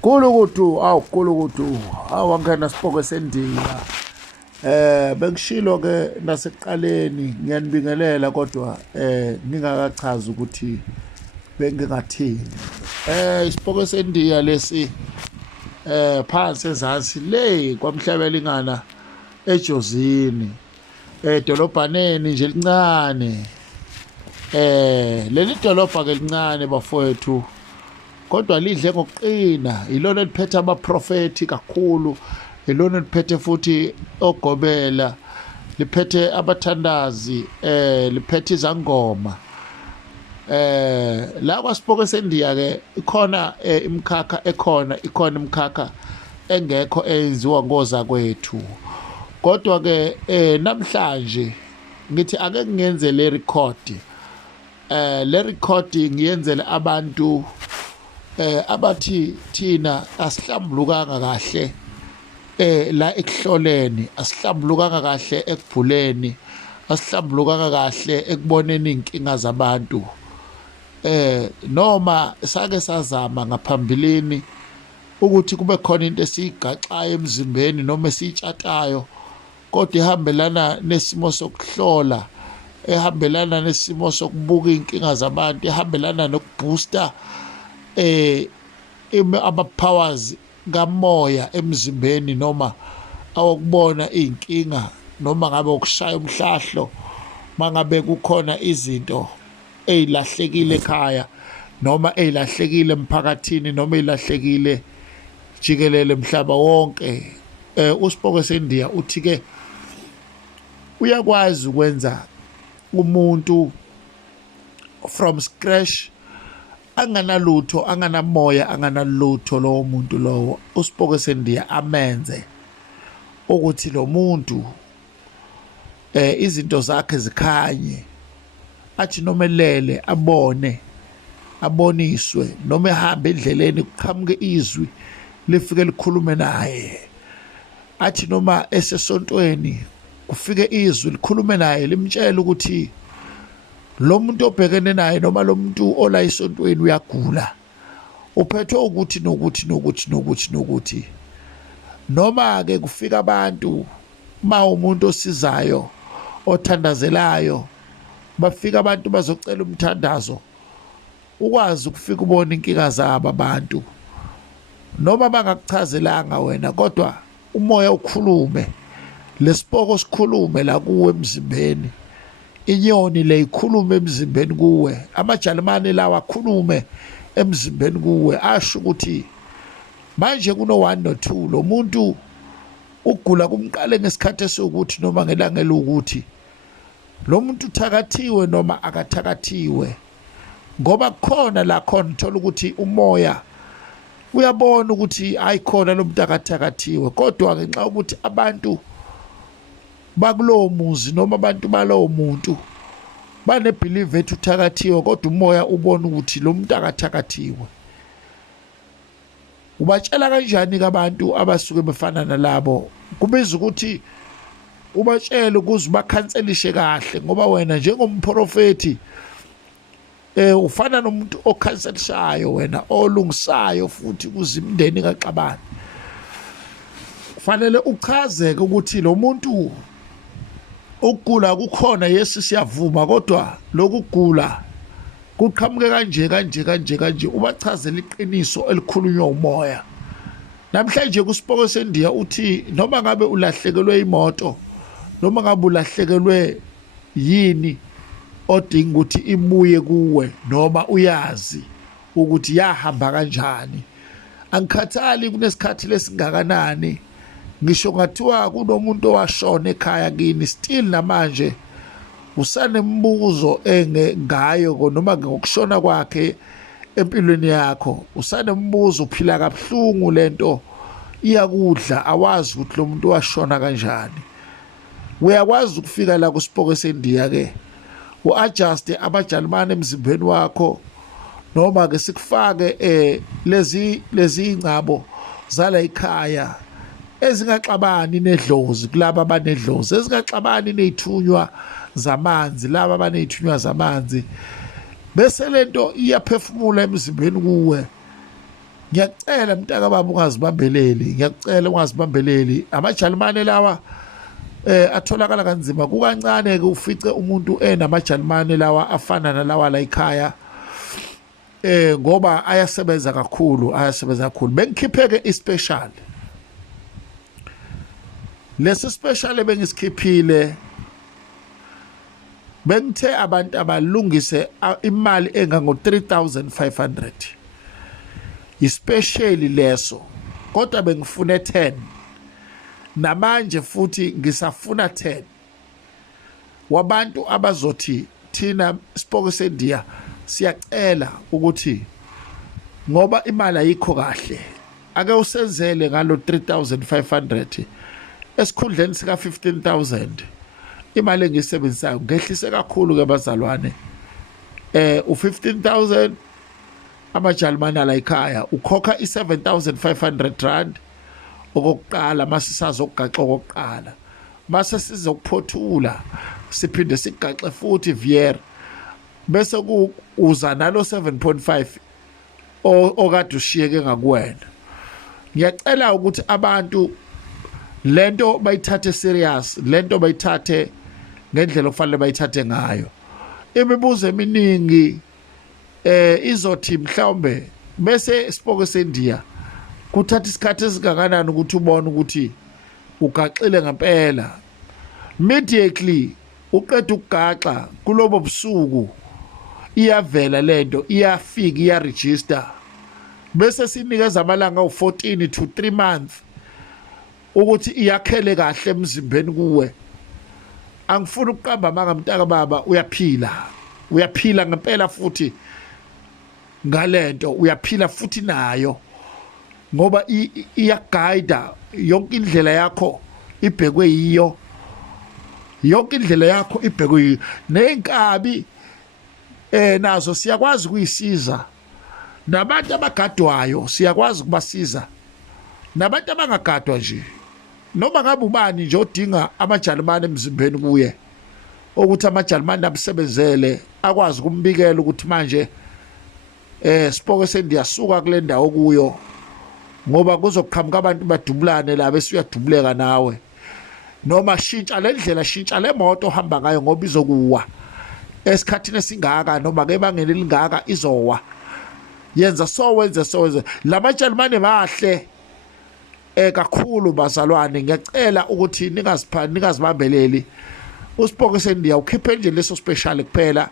Kulukutu awangena Spokwe Sendiya. Bengishilo ke nasekuqaleni ngiyanibingelela kodwa ngingakachaza ukuthi bengingathini. Spokwe Sendiya lesi phansi ezansi le kwamhlabelingana eJozini edolobhaneni nje lincane. Leli dolobha ke lincane bafowethu kodwa lidle ngokuqina, ilona liphethe abaprofeti kakhulu, ilona liphethe futhi ogobela, liphethe abathandazi, liphethe izangoma. La kwaSpokwe Sendiya ke ikhona imkhakha ikhona imkhakha engekho enziwa ngoza kwethu. Kodwa ke namhlanje ngithi ake ngiyenze le record ngiyenzele abantu abathi thina asihlambulukanga kahle la ekuhloleni, asihlambulukanga kahle ekubhuleni, asihlambulukanga kahle ekuboneni inkinga zabantu. Noma sake sazama ngaphambilini ukuthi kube khona into esigaxayo emzimbeni noma esitshatayo kodwa ihambelana nesimo sokuhlola, ehambelana nesimo sokubuka inkinga zabantu, ehambelana nokubooster ama-powers kamoya emzimbeni noma awokubona inkinga noma ngabe ukushaya umhlahlo mangabe kukhona izinto ezilahlekile ekhaya noma ezilahlekile emphakathini noma ezilahlekile jikelele emhlaba wonke. uSpokwe Sendiya uthi ke uyakwazi ukwenza umuntu from scratch, anganalutho, anganamoya, anganalutho lowo muntu lowo. uSpokwe Sendiya amenze ukuthi lo muntu izinto zakhe zikhanye, athi nomelele abone, aboniswe, noma ehambe endleleni kuqhamuke izwi lifike likhulume naye, athi noma esesontweni kufike izwi likhulume naye limtshela ukuthi lo muntu obhekene naye noma lo muntu ola isontweni uyagula, uphethwe ukuthi nokuthi. Noma ke kufika abantu umuntu osizayo, othandazelayo, bafika abantu bazocela umthandazo, ukwazi ukufika ubona inkinga zabo abantu noma bangakuchazelanga wena kodwa umoya ukhulume, lesipoko sikhulume la kuwe emzimbeni, inyoni le ikhulume emzimbeni kuwe, amajalimane lawa akhulume emzimbeni kuwe, asho ukuthi manje kuno 1 no 2 lo muntu ugula kumqale ngesikhathi esokuthi noma ngelanga elokuthi, lo muntu uthakathiwe noma akathakathiwe. Ngoba khona la khona uthola ukuthi umoya uyabona ukuthi ayikhona lo muntu akathakathiwe, kodwa ngenxa ukuthi abantu bakulowo muzi noma abantu balowo muntu banebelieve ethi uthakathiwe kodwa umoya ubona ukuthi lo muntu akathakathiwe. Ubatshela kanjani kabantu abasuke befana nalabo? Kubiza ukuthi ubatshele ukuze bakhanselishe kahle, ngoba wena njengomprofeti ufana nomuntu okhanselishayo, wena olungisayo futhi kuzimndeni kaXabani. Kufanele uchazeke ukuthi lo muntu ukugula kukhona, Yesu siyavuma, kodwa lokugula kuqhamuke kanje. Ubachazela iqiniso elikhulunywa umoya. Namhlanje kuSpokwe Sendiya uthi noma ngabe ulahlekelwe imoto, noma ngabe ulahlekelwe yini odinga ukuthi ibuye kuwe noma uyazi ukuthi yahamba kanjani, angikhathali kunesikhathi lesingakanani, ngisho ngathiwa kunomuntu owashona ekhaya kini, still namanje usanembuzo ngayo noma ngokushona kwakhe empilweni yakho, usanembuzo, uphila kabuhlungu, lento iyakudla, awazi ukuthi lo muntu washona kanjani. Uyakwazi ukufika la kuSpokwe Sendiya ke u-adjust abajalimane emzimbeni wakho, noma ke sikufake lezi ingcabo zala ekhaya ezingaxabani nedlozi, kulaba abanedlozi, ezingaxabani nezithunywa zamanzi, laba abanezithunywa zamanzi, bese lento iyaphefumula emzimbeni kuwe, ngiyacela mntaka baba ungazibambeleli ngiyacela ungazibambeleli amajalimane lawa atholakala kanzima kukancane ke ufice umuntu enamajalimane lawa afana nalawa la ekhaya ngoba ayasebenza kakhulu bengikhipheke ispecial lesi special bengisikhiphile bengithe abantu abalungise imali engango 3500 ispecially leso kodwa bengifune 10 namanje futhi ngisafuna 10 wabantu abazothi thina Spokwe Sendiya siyacela ukuthi ngoba imali ayikho kahle ake usenzele ngalo 3500 esikhundleni sika 15000 imali engisebenzisayo ngehlise kakhulu ke bazalwane u15000 amajalimane la ekhaya ukhokha i7500 rand okokuqala masisazokugaxa okokuqala mase sizokuphothula siphinde sigaxe futhi vier bese kuuza nalo 7.5 okade ushiyeke ngakuwena ngiyacela ukuthi abantu lento bayithathe serious lento bayithathe ngendlela okufanele bayithathe ngayo imibuzo eminingi izothi mhlawumbe bese Spokwe Sendiya kuthatha isikhathi esingakanani ukuthi ubone ukuthi ugaxile ngempela immediately uqeda ukugaxa kulobo busuku iyavela lento iyafika iyaregister bese sinikeza amalanga u14 to 3 months ukuthi iyakhele kahle emzimbeni kuwe angifuni ukuqamba manga mntaka baba uyaphila ngempela futhi ngalento uyaphila futhi nayo ngoba iyaguide yonke indlela yakho ibhekwe yiyo nezinkabi nazo siyakwazi ukuyisiza nabantu abagadwayo siyakwazi ukubasiza nabantu abangagadwa nje noma ngabe ubani nje odinga amajalimane emzimbeni kuye ukuthi amajalimane abusebenzele akwazi ukumbikela ukuthi manje Spokwe Sendiya suka kule ndawo kuyo ngoba kuzoqhamuka abantu badubulane la bese uyadubuleka nawe noma shintsha lendlela shintsha lemoto ohamba ngayo ngoba izokuwa esikhathini esingaka noma ke bangene lingaka izowa yenza wenze lamajalimane bahle kakhulu bazalwane ngiyacela ukuthi ningazibambeleli uSpokwe Sendiya ukhiphe nje leso special kuphela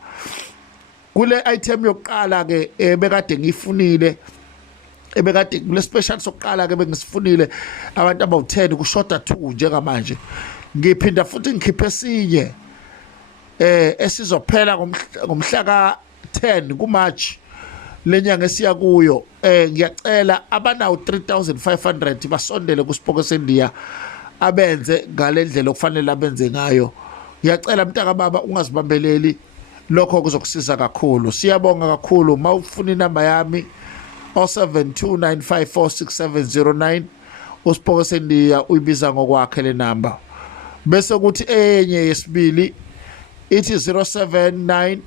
kule item yokuqala ke bekade ngifunile ebekade kule special sokuqala ke bengisifunile abantu abawu10 kushoda 2 njengamanje ngiphinda futhi ngikhiphe esinye esizophela ngomhla ka 10 kuMarch lenyanga esiya kuyo ngiyacela abanawo 3500 basondele kuSpokwe Sendiya abenze ngalendlela okufanele abenze ngayo ngiyacela mntaka baba ungazibambeleli lokho kuzokusiza kakhulu siyabonga kakhulu mawufuna inamba yami 0729546709 uSpokwe Sendiya uyibiza ngokwakhe le number bese kuthi enye yesibili ithi 079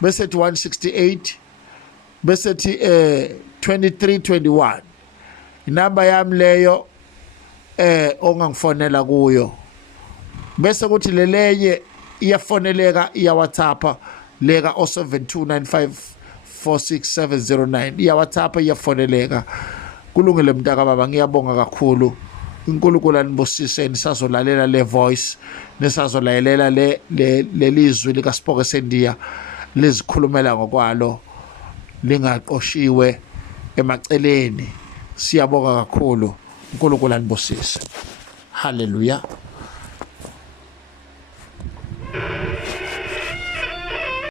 bese 168 bese thi 2321 inamba yami leyo ongangifonela kuyo bese kuthi lelenye iyafoneleka iya WhatsApp leka 0729546709 iya WhatsApp iyafoneleka kulungile mntaka baba ngiyabonga kakhulu uNkulunkulu anibusise nisazolalela le voice nisazolalela lelizwi lika Spokwe Sendiya lizikhulumela ngokwalo lingaqoshiwe emaceleni siyabonga kakhulu uNkulunkulu anibusise haleluya